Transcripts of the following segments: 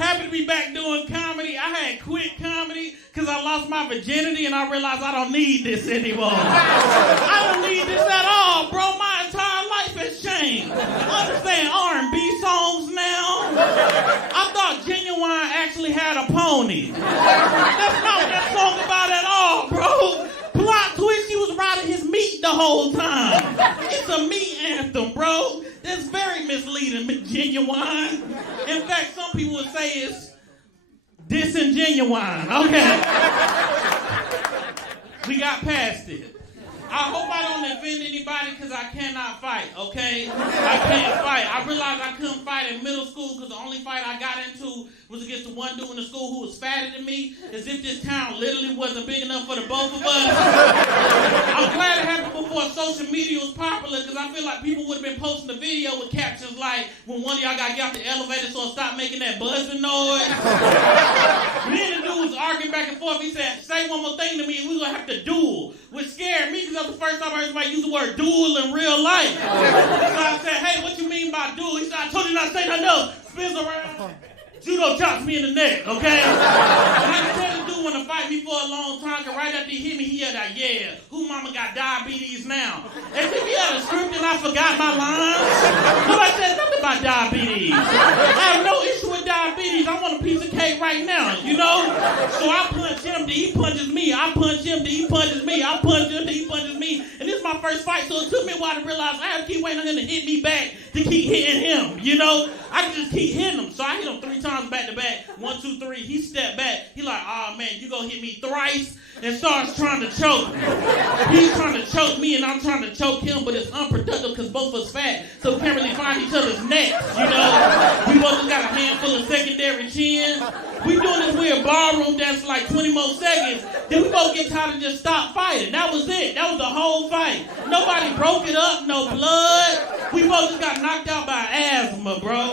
Happy to be back doing comedy. I had quit comedy because I lost my virginity and I realized I don't need this anymore. I don't need this at all, bro. My entire life has changed. I understand R&B songs now. I thought Genuine actually had a pony. That's not what that song about at all, bro. Plot twist, he was riding his meat the whole time. It's a meat anthem, bro. That's very misleading, Genuine. In fact, some people would say it's disingenuine. Okay. We got past it. I hope I don't offend anybody because I cannot fight, okay? I can't fight. I realized I couldn't fight in middle school because the only fight I got into was against the one dude in the school who was fatter than me, as if this town literally wasn't big enough for the both of us. I'm glad it happened before social media was popular because I feel like people would have been posting a video with captions like, when one of y'all got to get off the elevator so stop making that buzzing noise. Me and the dude was arguing back and forth. He said, say one more thing to me and we're going to have to duel, which scared me because that was the first time I heard somebody use the word duel in real life. So I said, hey, what you mean by duel? He said, I told you not to say nothing else. Spins around. Judo chops me in the neck, okay? And I can tell this dude want to fight me for a long time, because right after he hit me, he had a, yeah, who mama got diabetes now? As if he had a script and I forgot my lines. Nobody said nothing about diabetes. I have no issue with diabetes. I want a piece of cake right now, you know? So I punch him, then he punches me. I punch him, then he punches me. I punch him, then he punches me. And this is my first fight, so it took me a while to realize I have to keep waiting on him to hit me back to keep hitting him, you know? I can just keep hitting him. So I hit him 3 times back to back. 1, 2, 3. He stepped back. He like, oh man, you gonna hit me thrice? And starts trying to choke me. He's trying to choke me and I'm trying to choke him, but it's unproductive because both of us fat. So we can't really find each other's necks, you know? We both just got a handful of secondary chins. We doing this weird ballroom dance for like 20 more seconds. Then we both get tired and just stop fighting. That was it. That was the whole fight. Nobody broke it up, no blood. We both just got knocked out by asthma, bro.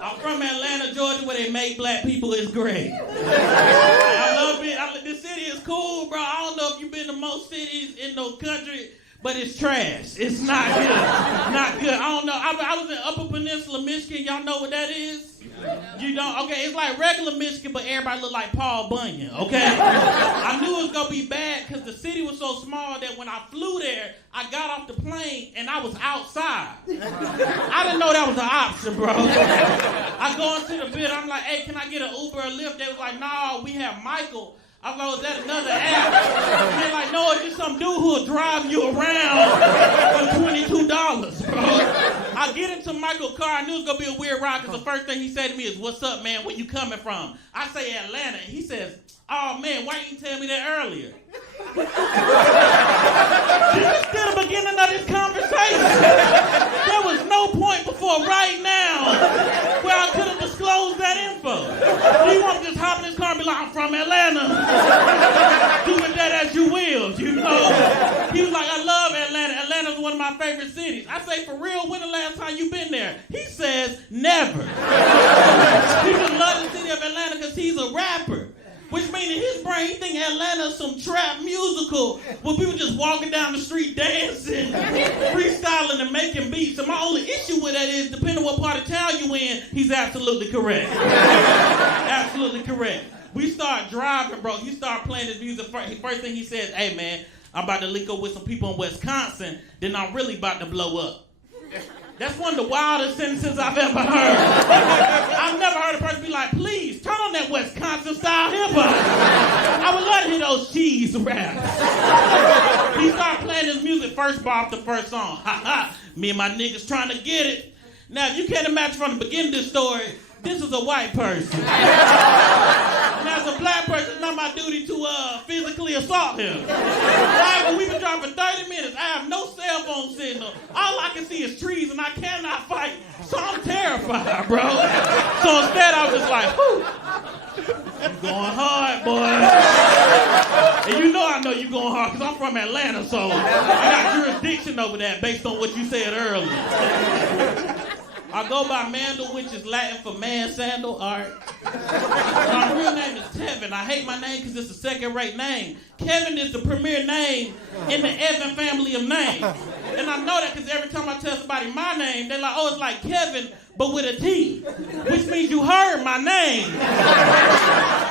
I'm from Atlanta, Georgia, where they make black people is great. I love it. This city is cool, bro. I don't know if you've been to most cities in the country, but it's trash. It's not good. Not good. I don't know. I was in Upper Peninsula, Michigan. Y'all know what that is? You don't? Okay, it's like regular Michigan, but everybody look like Paul Bunyan, okay? I knew it was going to be bad because the city was so small that when I flew there, I got off the plane and I was outside. I didn't know that was an option, bro. I go into the bid. I'm like, hey, can I get an Uber or Lyft? They was like, no, we have Michael. I was like, is that another app? And they're like, no, it's just some dude who'll drive you around for $22, bro. I get into Michael's car. I knew it was going to be a weird ride because the first thing he said to me is, what's up, man? Where you coming from? I say Atlanta. And he says, oh, man, why you didn't tell me that earlier? This is still the beginning of this conversation. There was no point before right now where I could have disclosed that info. You want to just hop in this car and be like, I'm from Atlanta. Do with that as you will, you know? He was like, I love Atlanta. Atlanta's one of my favorite cities. I say, for real, when the last time you been there? He says, never. He just loves the city of Atlanta because he's a rapper. Which means in his brain, he think Atlanta's some trap musical where people just walking down the street dancing, freestyling and making beats. And my only issue with that is, depending on what part of town you in, he's absolutely correct. Absolutely correct. We start driving, bro. He start playing his music. First thing he says, hey, man, I'm about to link up with some people in Wisconsin, then I'm really about to blow up. That's one of the wildest sentences I've ever heard. I've never heard a person be like, please, turn on that Wisconsin-style hip-hop. I would love to hear those cheese raps. He started playing his music first bar off the first song. Ha ha, me and my niggas trying to get it. Now, if you can't imagine from the beginning of this story, this is a white person. And as a black person, it's not my duty to physically assault him. Right? When we've been driving 30 minutes, I have no cell phone signal. All I can see is trees, and I cannot fight. So I'm terrified, bro. So instead, I was just like, whew. You going hard, boy. And you know I know you going hard, because I'm from Atlanta, so I got jurisdiction over that based on what you said earlier. I go by Mandel, which is Latin for man sandal. All right. My real name is Tevin. I hate my name because it's a second-rate name. Kevin is the premier name in the Evan family of names. And I know that because every time I tell somebody my name, they're like, oh, it's like Kevin, but with a T, which means you heard my name.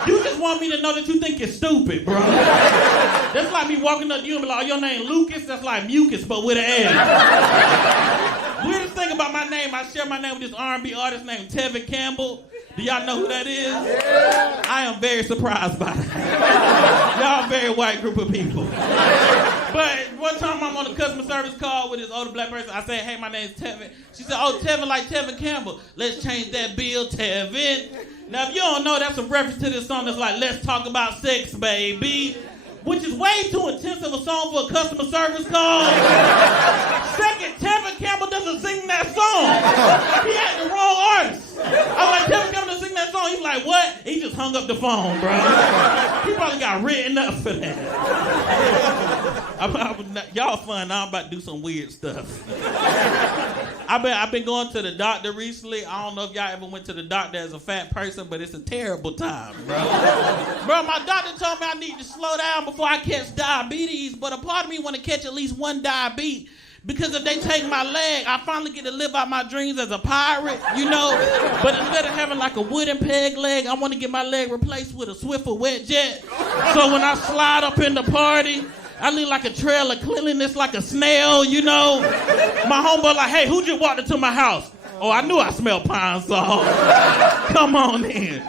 You just want me to know that you think you're stupid, bro. That's like me walking up to you and be like, oh, your name Lucas? That's like mucus, but with an S. Weirdest thing about my name, I share my name with this R&B artist named Tevin Campbell. Do y'all know who that is? Yeah. I am very surprised by that. Y'all a very white group of people. But one time I'm on a customer service call with this older black person. I said, hey, my name's Tevin. She said, oh, Tevin like Tevin Campbell. Let's change that bill, Tevin. Now, if you don't know, that's a reference to this song that's like, let's talk about sex, baby. Which is way too intensive a song for a customer service call. Second, Tevin Campbell doesn't sing that song. He had the wrong artist. I was like, Tevin Campbell doesn't sing that song. He was like, what? He just hung up the phone, bro. He probably got written up for that. Y'all fun. Now I'm about to do some weird stuff. I've been going to the doctor recently. I don't know if y'all ever went to the doctor as a fat person, but it's a terrible time, bro. Bro, my doctor told me I need to slow down before I catch diabetes, but a part of me want to catch at least one diabetes. Because if they take my leg, I finally get to live out my dreams as a pirate, you know? But instead of having like a wooden peg leg, I want to get my leg replaced with a Swiffer wet jet. So when I slide up in the party, I look like a trail of cleanliness, like a snail, you know? My homeboy like, hey, who just walked into my house? Oh, I knew I smelled pine salt. Come on in.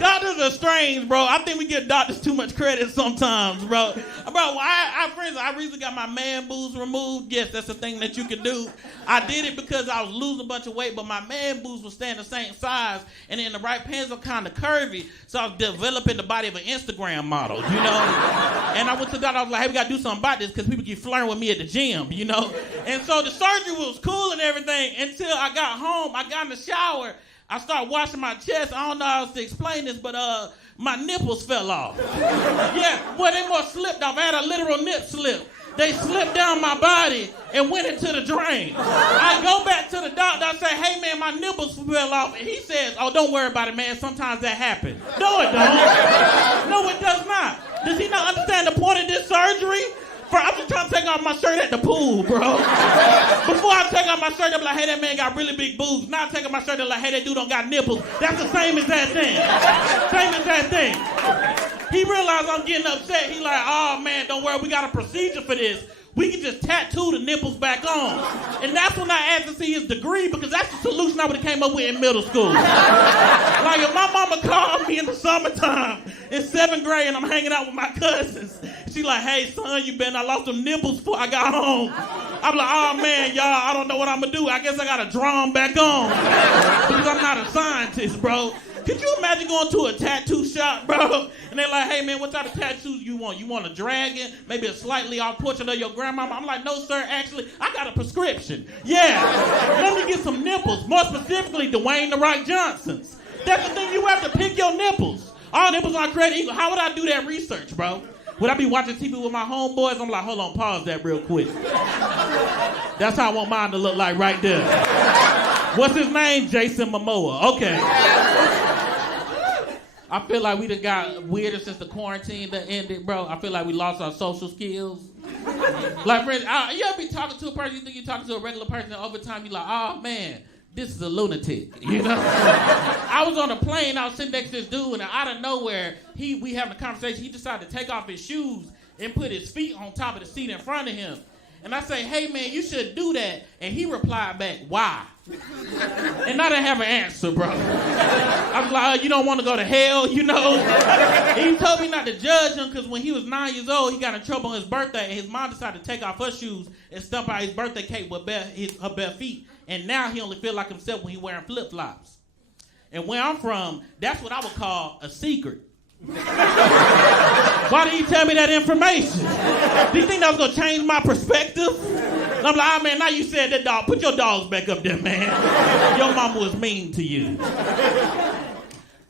Doctors are strange, bro. I think we give doctors too much credit sometimes, bro. I recently got my man boobs removed. Yes, that's a thing that you can do. I did it because I was losing a bunch of weight, but my man boobs were staying the same size, and then the right pants are kind of curvy, so I was developing the body of an Instagram model, you know? And I went to the doctor, I was like, hey, we got to do something about this because people keep flirting with me at the gym, you know? And so the surgery was cool and everything until I got home. I got in the shower. I started washing my chest. I don't know how else to explain this, but my nipples fell off. Yeah, well, they more slipped off. I had a literal nip slip. They slipped down my body and went into the drain. I go back to the doctor. I say, hey, man, my nipples fell off. And he says, oh, don't worry about it, man. Sometimes that happens. No, it don't. No, it does not. Does he not understand the point of this surgery? Bro, I'm just trying to take off my shirt at the pool, bro. Before I take off my shirt, I'm like, hey, that man got really big boobs. Now I take off my shirt, I'm like, hey, that dude don't got nipples. That's the same as that thing. Same as that thing. He realized I'm getting upset. He like, oh, man, don't worry. We got a procedure for this. We can just tattoo the nipples back on. And that's when I asked to see his degree because that's the solution I would have came up with in middle school. Like if my mama called me in the summertime in 7th grade and I'm hanging out with my cousins, she like, hey, son, you bet I lost some nipples before I got home. I'm like, oh, man, y'all, I don't know what I'm going to do. I guess I got to draw them back on because I'm not a scientist, bro. Could you imagine going to a tattoo shop, bro? And they're like, hey, man, what type of tattoos you want? You want a dragon? Maybe a slightly off portrait of your grandmama? I'm like, no, sir, actually, I got a prescription. Yeah, let me get some nipples. More specifically, Dwayne The Rock Johnson's. That's the thing, you have to pick your nipples. All nipples aren't created equal. How would I do that research, bro? Would I be watching TV with my homeboys? I'm like, hold on, pause that real quick. That's how I want mine to look like right there. What's his name? Jason Momoa. Okay. I feel like we done got weirder since the quarantine that ended, bro. I feel like we lost our social skills. Like, friends, you ever be talking to a person, you think you're talking to a regular person, and over time you're like, oh, man, this is a lunatic, you know? I was on a plane, I was sitting next to this dude, and out of nowhere, we having a conversation, he decided to take off his shoes and put his feet on top of the seat in front of him. And I say, hey, man, you should do that. And he replied back, why? And I didn't have an answer, bro. I was like, oh, you don't want to go to hell, you know? He told me not to judge him because when he was 9 years old, he got in trouble on his birthday, and his mom decided to take off her shoes and stump out his birthday cake with her bare feet. And now he only feel like himself when he wearing flip-flops. And where I'm from, that's what I would call a secret. Why did you tell me that information? Do you think that was going to change my perspective? And I'm like, oh, man, now you said that, dog. Put your dogs back up there, man. Your mama was mean to you.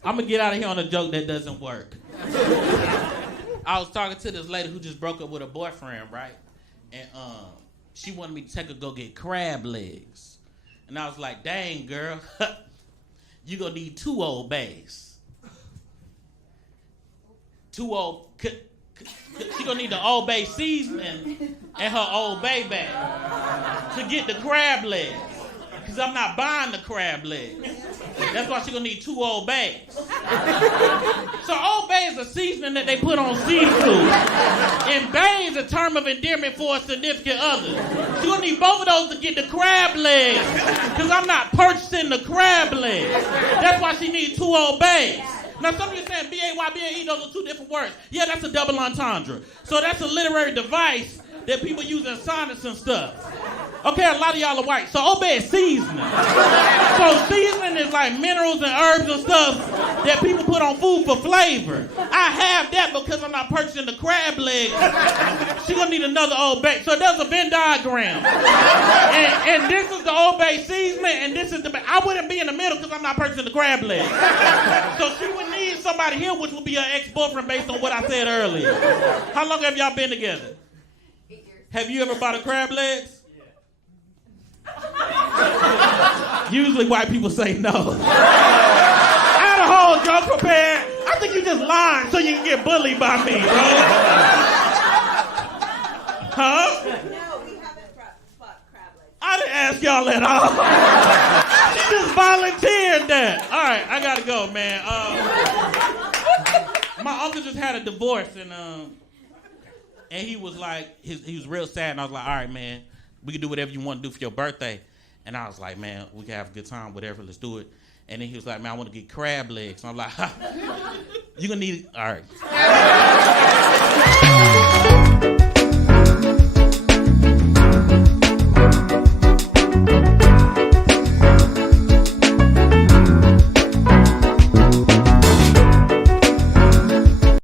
I'm going to get out of here on a joke that doesn't work. I was talking to this lady who just broke up with her boyfriend, right? And she wanted me to take her go get crab legs. And I was like, dang, girl, you going to need 2 old bags. 2 old, She gonna need the Old Bay seasoning and her Old Bay bag to get the crab legs. Because I'm not buying the crab legs. That's why she gonna need 2 Old Bays. So Old Bay is a seasoning that they put on seafood. And Bay is a term of endearment for a significant other. She gonna need both of those to get the crab legs. Because I'm not purchasing the crab legs. That's why she needs 2 Old Bays. Now some of you are saying B-A-Y, B-A-E, those are 2 different words. Yeah, that's a double entendre. So that's a literary device that people use in sonnets and stuff. Okay, a lot of y'all are white. So Old Bay is seasoning. So seasoning is like minerals and herbs and stuff that people put on food for flavor. I have that because I'm not purchasing the crab legs. She's gonna need another Old Bay. So there's a Venn diagram. And this is the Old Bay seasoning, and this is the I wouldn't be in the middle because I'm not purchasing the crab legs. So she would need somebody here, which would be her ex-boyfriend based on what I said earlier. How long have y'all been together? 8 years. Have you ever bought a crab legs? Usually white people say no. I had a whole joke prepared. I think you just lying so you can get bullied by me, bro. Huh? No, we haven't bought crab legs. I didn't ask y'all at all. She just volunteered that. All right, I gotta go, man. My uncle just had a divorce, and he was like, he was real sad, and I was like, all right, man, we can do whatever you want to do for your birthday. And I was like, man, we can have a good time, whatever, let's do it. And then he was like, man, I want to get crab legs. And I'm like, you're going to need it. All right.